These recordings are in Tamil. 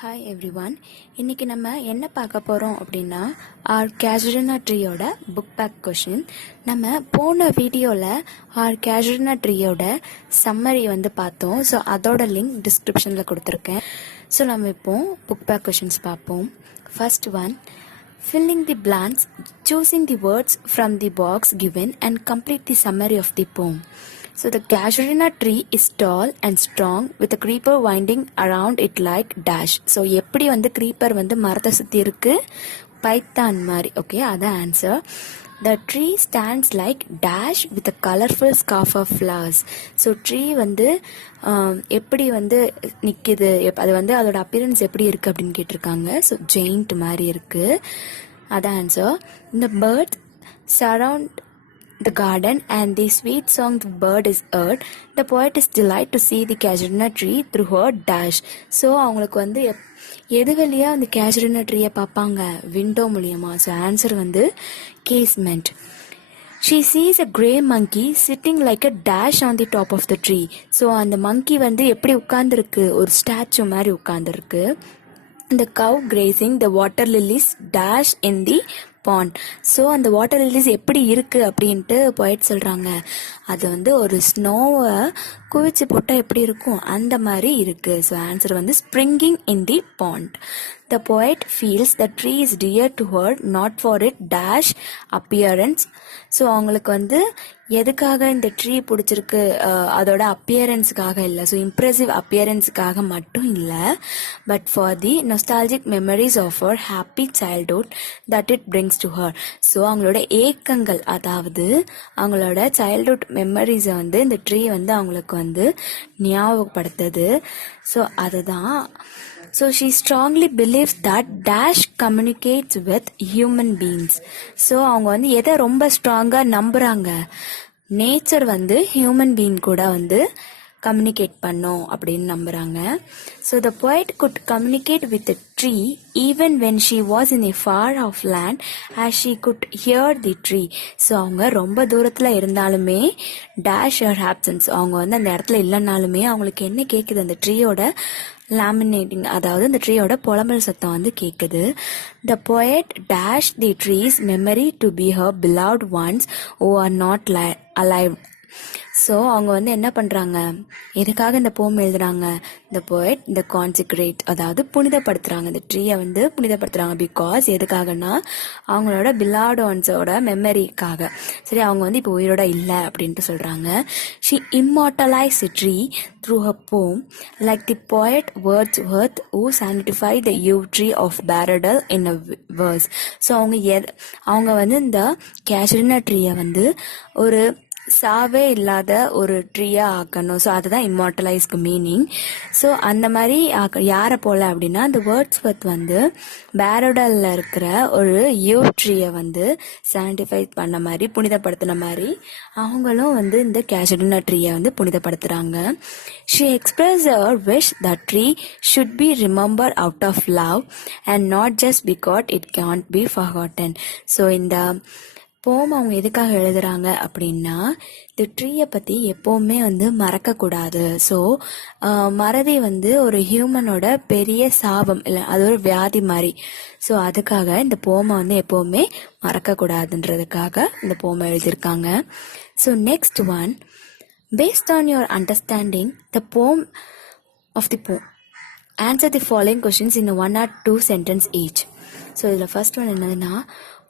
Hi everyone. இன்னைக்கு நம்ம என்ன பார்க்க போகிறோம் அப்படின்னா ஆர் கேஷுரினா ட்ரீயோட புக் பேக் கொஷின். நம்ம போன வீடியோவில் ஆர் கேஷுரினா ட்ரீயோட சம்மரி பார்த்தோம். ஸோ அதோட லிங்க் டிஸ்கிரிப்ஷனில் கொடுத்துருக்கேன். ஸோ நம்ம இப்போ புக் பேக் கொஷின்ஸ் பார்ப்போம். First one, filling the blanks, choosing the words from the box given and complete the summary of the poem. So the casuarina tree is tall and strong with a creeper winding around it like dash. So எப்படி creeper மரத்தை சுத்தி இருக்கு, பைத்தான் மாதிரி. ஓகே, அதான் answer. The tree stands like dash with a colorful scarf of flowers. So tree எப்படி நிக்குது, அது அதோட appearance எப்படி இருக்கு அப்படின்னு கேட்டிருக்காங்க. ஸோ ஜெயிண்ட் மாதிரி இருக்கு, அதான் answer. The birds surround the garden and the sweet song the bird is heard. The poet is delight to see the casuarina tree through her dash. So அவங்களுக்கு எது வழியா அந்த casuarina ட்ரீயை பார்ப்பாங்க, விண்டோ மூலியமா. So answer casement. She sees a grey monkey sitting like a dash on the top of the tree. So அந்த monkey எப்படி உட்கார்ந்துருக்கு, ஒரு ஸ்டாச்சு மாதிரி உட்கார்ந்துருக்கு. The cow grazing the water lilies dash in the pond. So அந்த வாட்டர் லில்லிஸ் எப்படி இருக்கு அப்படின்ட்டு poet சொல்றாங்க. அது ஒரு ஸ்னோவை குவிச்சு போட்டால் எப்படி இருக்கும், அந்த மாதிரி இருக்கு. So answer springing in the bond. The poet feels the tree is dear to her not for its dash appearance. So அவங்களுக்கு எதுக்காக இந்த ட்ரீ பிடிச்சிருக்கு, அதோட அப்பியரன்ஸுக்காக இல்லை, ஸோ இம்ப்ரெசிவ் அப்பியரன்ஸுக்காக மட்டும் இல்லை, but for the nostalgic memories of her happy childhood that it brings to her. So அவங்களோட ஏக்கங்கள், அதாவது அவங்களோட சைல்ட்ஹுட் மெமரிஸை இந்த ட்ரீ அவங்களுக்கு ஞாபகப்படுத்துது. ஸோ அதுதான். So she strongly believes that dash communicates with human beings. So அவங்க எதை ரொம்ப ஸ்ட்ராங்கா நம்புறாங்க, நேச்சர் ஹியூமன் பீயிங் கூட கம்யூனிகேட் பண்ணும் அப்படின்னு நம்புறாங்க. So the poet could communicate with the tree even when she was in a far off land as she could hear the tree. So அவங்க ரொம்ப தூரத்தில் இருந்தாலுமே dash her absence, அவங்க அந்த இடத்துல இல்லைனாலுமே அவங்களுக்கு என்ன கேட்குது, அந்த ட்ரீயோட லாமினேட்டிங், அதாவது அந்த ட்ரீயோட புலம்பல் சத்தம் கேட்குது. The poet dash the tree's memory to be her beloved ones who are not alive. So அவங்க என்ன பண்ணுறாங்க, எதுக்காக இந்த போம் எழுதுறாங்க, இந்த poet இந்த கான்சிக்ரேட், அதாவது புனிதப்படுத்துகிறாங்க, இந்த ட்ரீயை புனிதப்படுத்துகிறாங்க. பிகாஸ் எதுக்காகனா அவங்களோட பிலாவ்ட் ஒன்ஸோட மெமரிக்காக. சரி, அவங்க இப்போ உயிரோட இல்லை அப்படின்ட்டு சொல்கிறாங்க. She immortalise the tree through her poem like the poet Wordsworth who sanctified the yew tree of Baradel in a verse. So அவங்க இந்த கேஷுரினா ட்ரீயை ஒரு சாவே இல்லாத ஒரு ட்ரீயா ஆக்கணும். ஸோ அதுதான் இம்மார்டலைஸ்க்கு மீனிங். ஸோ அந்த மாதிரி யாரை போல அப்படின்னா, அந்த வேர்ட்ஸ்வர்த் பேரோடல்ல இருக்கிற ஒரு யூ ட்ரீயை சான்டிஃபை பண்ண மாதிரி, புனிதப்படுத்தின மாதிரி அவங்களும் இந்த கேஷுரினா ட்ரீயை புனிதப்படுத்துறாங்க. She express her wish the tree should be remember out of love and not just because it can't be forgotten. So இந்த போம் அவங்க எதுக்காக எழுதுறாங்க அப்படின்னா, இந்த ட்ரீயை பற்றி எப்போவுமே மறக்கக்கூடாது. ஸோ மறதி ஒரு ஹியூமனோட பெரிய சாபம், இல்லை அது ஒரு வியாதி மாதிரி. ஸோ அதுக்காக இந்த போமை எப்போவுமே மறக்கக்கூடாதுன்றதுக்காக இந்த போமை எழுதியிருக்காங்க. So next one, based on your understanding the poem of the poem answer the following questions in 1 or 2 sentences each. So இதில் ஃபர்ஸ்ட் ஒன் என்னதுன்னா,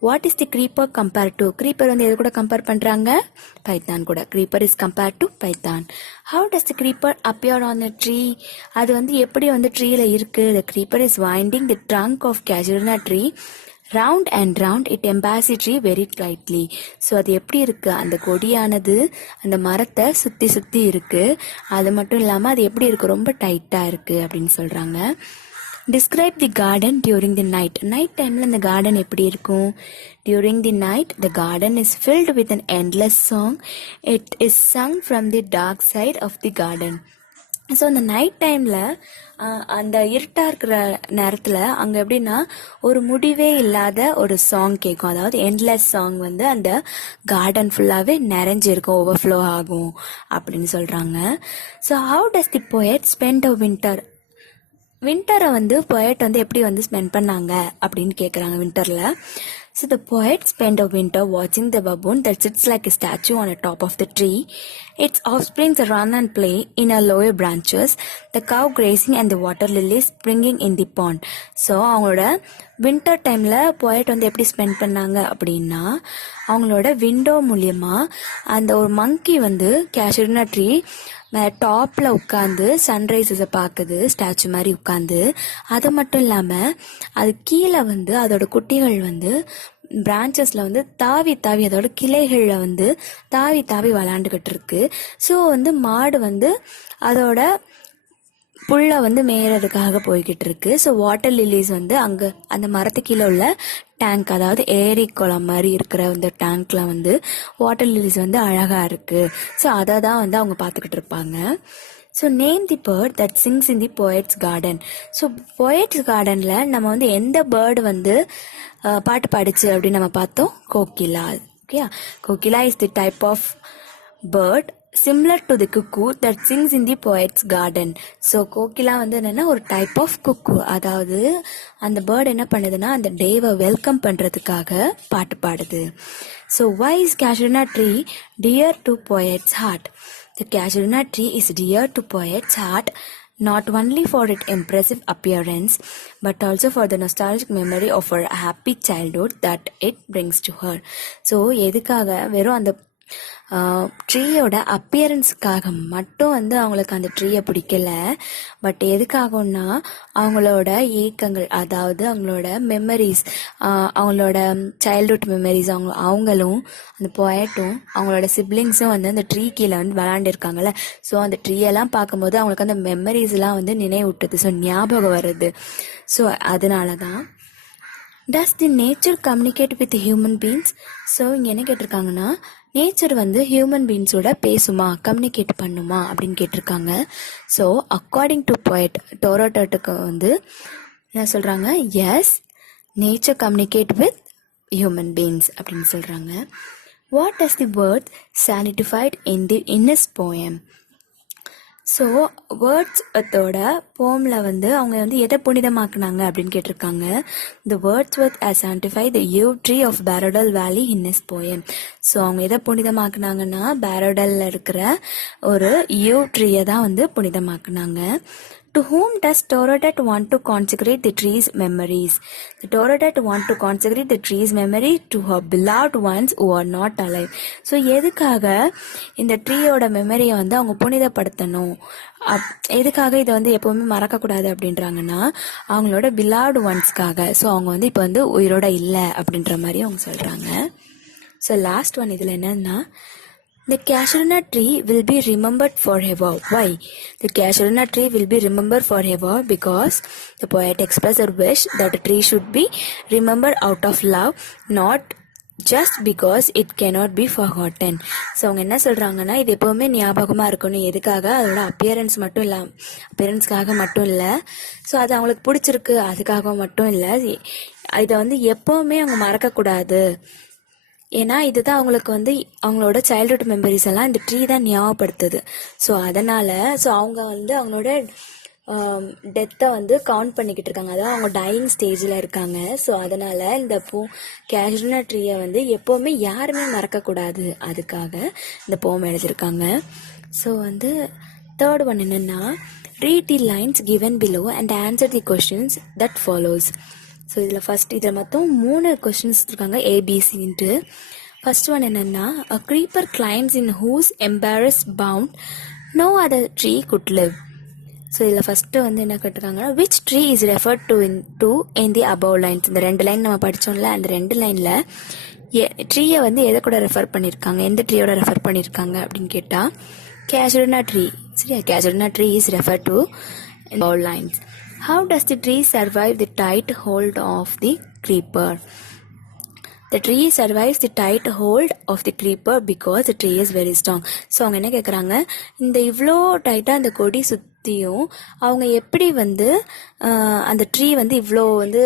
what is the creeper compare to? Creeper எது கூட கம்பேர் பண்ணுறாங்க, பைத்தான் கூட. Creeper is compare to python. How does the creeper appear on the tree? அது எப்படி ட்ரீல இருக்கு? The creeper is winding the trunk of casuarina tree round and round it embassy tree very tightly. So அது எப்படி இருக்கு, அந்த கொடியானது அந்த மரத்தை சுற்றி சுற்றி இருக்கு. அது மட்டும் இல்லாமல் அது எப்படி இருக்கு, ரொம்ப டைட்டாக இருக்கு அப்படின்னு சொல்கிறாங்க. Describe the garden during the night. Night timeல இந்த garden எப்படி இருக்கும்? During the night, the garden is filled with an endless song. It is sung from the dark side of the garden. So அந்த நைட் டைமில் அந்த இருட்டாக இருக்கிற நேரத்தில் அங்கே எப்படின்னா ஒரு முடிவே இல்லாத ஒரு சாங் கேட்கும், அதாவது எண்ட்லெஸ் சாங் அந்த கார்டன் ஃபுல்லாகவே நிறைஞ்சிருக்கும், ஓவர்ஃப்ளோ ஆகும் அப்படின்னு சொல்கிறாங்க. So how does the poet spend a winter? வின்டரை வந்து poet வந்து எப்படி வந்து ஸ்பெண்ட் பண்ணாங்க அப்படின்னு கேட்குறாங்க வின்டரில். So the poet spent a winter watching the baboon that sits like a statue on the top of the tree. Its offsprings run and play in our lower branches, the cow grazing and the water lilies springing in the pond. So அவங்களோட வின்டர் டைமில் poet வந்து எப்படி ஸ்பெண்ட் பண்ணாங்க அப்படின்னா, அவங்களோட விண்டோ மூலியமா அந்த ஒரு மங்கி வந்து கேஷரினா ட்ரீ டாப்பில் உட்காந்து சன்ரைஸஸை பார்க்குது, ஸ்டாச்சு மாதிரி உட்காந்து. அது மட்டும் இல்லாமல் அது கீழே வந்து அதோட குட்டிகள் வந்து பிரான்ச்சஸில் வந்து தாவி தாவி அதோட கிளைகளில் வந்து தாவி தாவி விளாண்டுக்கிட்டு இருக்கு. ஸோ வந்து மாடு வந்து அதோட புல்லை வந்து மேயறதுக்காக போய்கிட்டு இருக்கு. ஸோ வாட்டர் லிலிஸ் வந்து அங்கே அந்த மரத்து கீழே உள்ள டேங்க், அதாவது ஏரி குளம் மாதிரி இருக்கிற இந்த டேங்க்ல வந்து வாட்டர் லிலிஸ் வந்து அழகா இருக்கு. ஸோ அதை தான் வந்து அவங்க பார்த்துக்கிட்டு இருப்பாங்க. So name the bird that sings in the poet's garden. So poet's கார்டனில் நம்ம வந்து எந்த பேர்டு வந்து பாட்டு பாடிச்சு அப்படின்னு நம்ம பார்த்தோம், kokila. Okay, kokila is the type of bird similar to the cuckoo that sings in the poet's garden. So Kokila வந்து என்னன்னா ஒரு டைப் ஆஃப் குக்கு, அதாவது அந்த பேர்டு என்ன பண்ணுதுன்னா அந்த டேவை வெல்கம் பண்ணுறதுக்காக பாட்டு பாடுது. So why is casuarina tree dear to poet's heart? The casuarina tree is dear to poet's heart not only for its impressive appearance but also for the nostalgic memory of her happy childhood that it brings to her. So எதுக்காக வெறும் அந்த ட்ரீயோட அப்பியரன்ஸுக்காக மட்டும் வந்து அவங்களுக்கு அந்த ட்ரீயை பிடிக்கல, பட் எதுக்காகன்னா அவங்களோட ஏக்கங்கள், அதாவது அவங்களோட மெமரிஸ், அவங்களோட சைல்ட்ஹுட் மெமரிஸ், அவங்களும் அந்த போயட்டும் அவங்களோட சிப்ளிங்ஸும் வந்து அந்த ட்ரீ கீழே வந்து விளாண்டுருக்காங்கல்ல. ஸோ அந்த ட்ரீயெல்லாம் பார்க்கும்போது அவங்களுக்கு அந்த மெமரிஸ்லாம் வந்து நினைவூட்டுது, ஸோ ஞாபகம் வருது. ஸோ அதனால தான். Does the nature communicate with human beings? So இங்கே என்ன கேட்டிருக்காங்கன்னா, நேச்சர் வந்து ஹியூமன் பீயிங்ஸோட பேசுமா, கம்யூனிகேட் பண்ணுமா அப்படின்னு கேட்டிருக்காங்க. ஸோ அக்கார்டிங் டு போயட் டோரோட்டட்டுக்கு வந்து என்ன சொல்கிறாங்க, yes, nature communicate with human beings அப்படின்னு சொல்கிறாங்க. What does the word sanctified in this poem? So வேர்ட்ஸ்வர்த்தோட போமில் வந்து அவங்க வந்து எதை புனிதமாக்குனாங்க அப்படின்னு கேட்டிருக்காங்க. The Wordsworth as sanctified the yew tree of Barodal Valley in his poem. So அவங்க எதை புனிதமாக்குனாங்கன்னா பேரோடல்ல இருக்கிற ஒரு yew ட்ரீயை தான் வந்து புனிதமாக்குனாங்க. To whom does Torotet want to consecrate the tree's memories? The Torotet want to consecrate the tree's memory to her beloved ones who are not alive. So எதுக்காக இந்த ட்ரீயோட மெமரியை வந்து அவங்க புனிதப்படுத்தணும், எதுக்காக இதை வந்து எப்போவுமே மறக்கக்கூடாது அப்படின்றாங்கன்னா அவங்களோட பிலாவ்டு ஒன்ஸ்க்காக. ஸோ அவங்க வந்து இப்போ வந்து உயிரோட இல்லை அப்படின்ற மாதிரி அவங்க சொல்கிறாங்க. ஸோ லாஸ்ட் ஒன் இதில் என்னன்னா, the casuarina tree will be remembered forever. Why? The casuarina tree will be remembered forever because the poet expressed a wish that the tree should be remembered out of love, not just because it cannot be forgotten. So அவங்க என்ன சொல்கிறாங்கன்னா, இது எப்போவுமே ஞாபகமாக இருக்கணும். எதுக்காக? அதோட அப்பியரன்ஸ்க்காக மட்டும் இல்லை. ஸோ அது அவங்களுக்கு பிடிச்சிருக்கு அதுக்காக மட்டும் இல்லை, இதை வந்து எப்போவுமே அவங்க மறக்கக்கூடாது. ஏன்னா இதுதான் அவங்களுக்கு வந்து அவங்களோட சைல்ட்ஹுட் மெமரிஸ் எல்லாம் இந்த ட்ரீ தான் ஞாபகப்படுத்துது. ஸோ அதனால் அவங்க வந்து அவங்களோட டெத்தை வந்து கவுண்ட் பண்ணிக்கிட்டு இருக்காங்க, அதாவது அவங்க டையிங் ஸ்டேஜில் இருக்காங்க. ஸோ அதனால் இந்த கேஷரினா ட்ரீயை வந்து எப்போவுமே யாருமே மறக்கக்கூடாது, அதுக்காக இந்த போம் எழுதியிருக்காங்க. ஸோ வந்து தேர்ட் ஒன் என்னென்னா, read the lines given below and answer the questions that follows. So இதில் மொத்தம் 3 கொஸ்டின்ஸ் இருக்காங்க, ஏபிசின்ட்டு. ஃபர்ஸ்ட் ஒன் என்னென்னா, a creeper climbs in whose embrace bound no other tree could live. So இதில் ஃபஸ்ட்டு வந்து என்ன கேட்டிருக்காங்கன்னா, which tree is referred to in the above lines. இந்த 2 லைன் நம்ம படித்தோம்ல, அந்த 2 லைனில் ட்ரீயை வந்து எதை கூட ரெஃபர் பண்ணியிருக்காங்க, எந்த ட்ரீயோட ரெஃபர் பண்ணியிருக்காங்க அப்படின்னு கேட்டால் கேஷரினா ட்ரீ. சரியா, casuarina tree is refer to above lines. How does the tree survive the tight hold of the creeper? The tree survives the tight hold of the creeper because the tree is very strong. So அவங்க என்ன கேட்குறாங்க, இந்த இவ்வளோ டைட்டாக அந்த கொடி சுற்றியும் அவங்க எப்படி வந்து அந்த ட்ரீ வந்து இவ்வளோ வந்து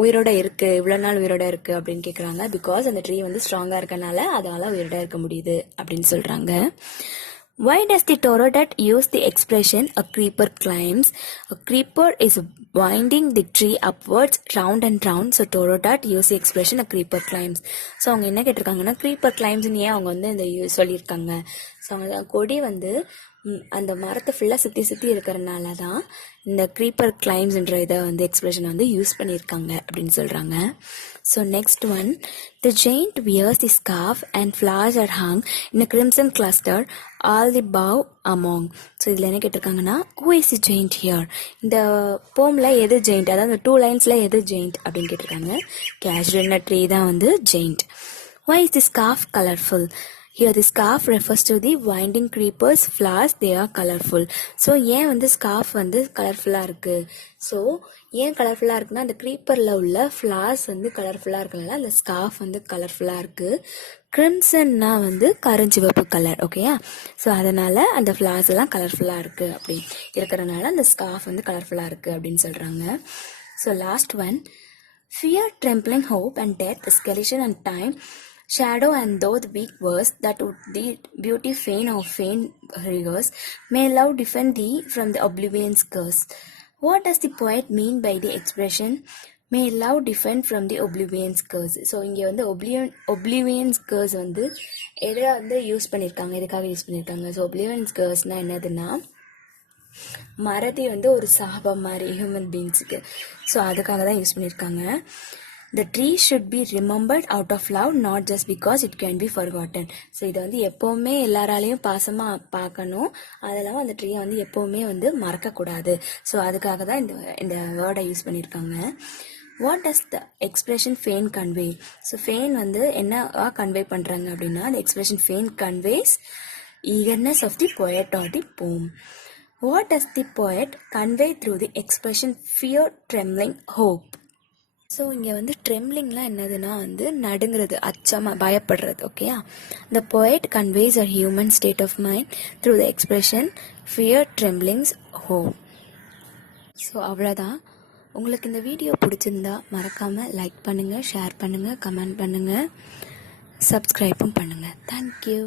உயிரோட இருக்கு, இவ்வளோ நாள் உயிரோட இருக்கு அப்படின்னு கேட்குறாங்க. பிகாஸ் அந்த ட்ரீ வந்து ஸ்ட்ராங்காக இருக்கனால அதனால உயிரோட இருக்க முடியுது அப்படின்னு சொல்கிறாங்க. Why does the Torodat use the expression a creeper climbs? A creeper is winding the tree upwards round and round. So Torodat use the expression a creeper climbs. So அவங்க என்ன கேட்டிருக்காங்கன்னா creeper climbsன்னு ஏன் அவங்க வந்து இந்த சொல்லியிருக்காங்க. ஸோ அவங்க கொடி வந்து அந்த மரத்தை ஃபுல்லாக சுற்றி இருக்கிறனால தான் இந்த creeper climbsன்ற இதை வந்து எக்ஸ்பிரஷன் வந்து யூஸ் பண்ணியிருக்காங்க அப்படின்னு சொல்கிறாங்க. So next one, the giant wears the scarf and flowers are hung in a crimson cluster all the bough among. So இதில் என்ன கேட்டிருக்காங்கன்னா who is the giant here? இந்த போமில் எது ஜெயிண்ட், அதாவது இந்த 2 லைன்ஸில் எது ஜெயிண்ட் அப்படின்னு கேட்டிருக்காங்க. கேஷ்யூரினா ட்ரீ தான் வந்து giant. Why is the scarf colorful? Here the scarf refers to the winding creepers, flowers, they are colorful. So ஏன் வந்து ஸ்கார்ஃப் வந்து கலர்ஃபுல்லாக இருக்குது? ஸோ ஏன் கலர்ஃபுல்லாக இருக்குன்னா அந்த க்ரீப்பரில் உள்ள ஃப்ளார்ஸ் வந்து கலர்ஃபுல்லாக இருக்கனால அந்த ஸ்கார்ஃப் வந்து கலர்ஃபுல்லாக இருக்குது. கிரிம்சன்னா வந்து கருஞ்சிவப்பு கலர், ஓகேயா? ஸோ அதனால் அந்த ஃப்ளார்ஸ் எல்லாம் கலர்ஃபுல்லாக இருக்குது அப்படி இருக்கிறனால அந்த ஸ்கார்ஃப் வந்து கலர்ஃபுல்லாக இருக்குது அப்படின்னு சொல்கிறாங்க. So last one, fear, trembling, hope and death, skeleton and time, shadow and though the weak verse that would the beauty fain or fain rigors, may love defend thee from the oblivion's curse. What does the poet mean by the expression may love defend from the oblivion's curse? So இங்கே வந்து oblivion's curse வந்து எதில் வந்து யூஸ் பண்ணியிருக்காங்க, எதுக்காக யூஸ் பண்ணியிருக்காங்க? ஸோ oblivion's curseனால் என்னதுன்னா மறதி வந்து ஒரு சாபம் மாதிரி ஹியூமன் பீயிங்ஸுக்கு. ஸோ அதுக்காக தான் யூஸ் பண்ணியிருக்காங்க. The tree should be remembered out of love, not just because it can be forgotten. So இதை வந்து எப்போவுமே எல்லாராலையும் பாசமாக பார்க்கணும், அதெல்லாம் அந்த ட்ரீயை வந்து எப்போவுமே வந்து மறக்கக்கூடாது. ஸோ அதுக்காக தான் இந்த வேர்டை யூஸ் பண்ணியிருக்காங்க. What does the expression feign convey? So feign வந்து என்ன கன்வே பண்ணுறாங்க அப்படின்னா, the expression feign conveys eagerness of the poet or the poem. What does the poet convey through the expression fear, trembling, hope? So இங்கே வந்து ட்ரெம்லிங்லாம் என்னதுன்னா வந்து நடுங்கிறது, அச்சமாக பயப்படுறது, ஓகேயா? The poet conveys a human state of mind through the expression fear, tremblings, hope. So அவ்வளோதான். உங்களுக்கு இந்த வீடியோ பிடிச்சிருந்தா மறக்காமல் லைக் பண்ணுங்கள், ஷேர் பண்ணுங்கள், கமெண்ட் பண்ணுங்கள், சப்ஸ்கிரைப்பும் பண்ணுங்கள். தேங்க்யூ.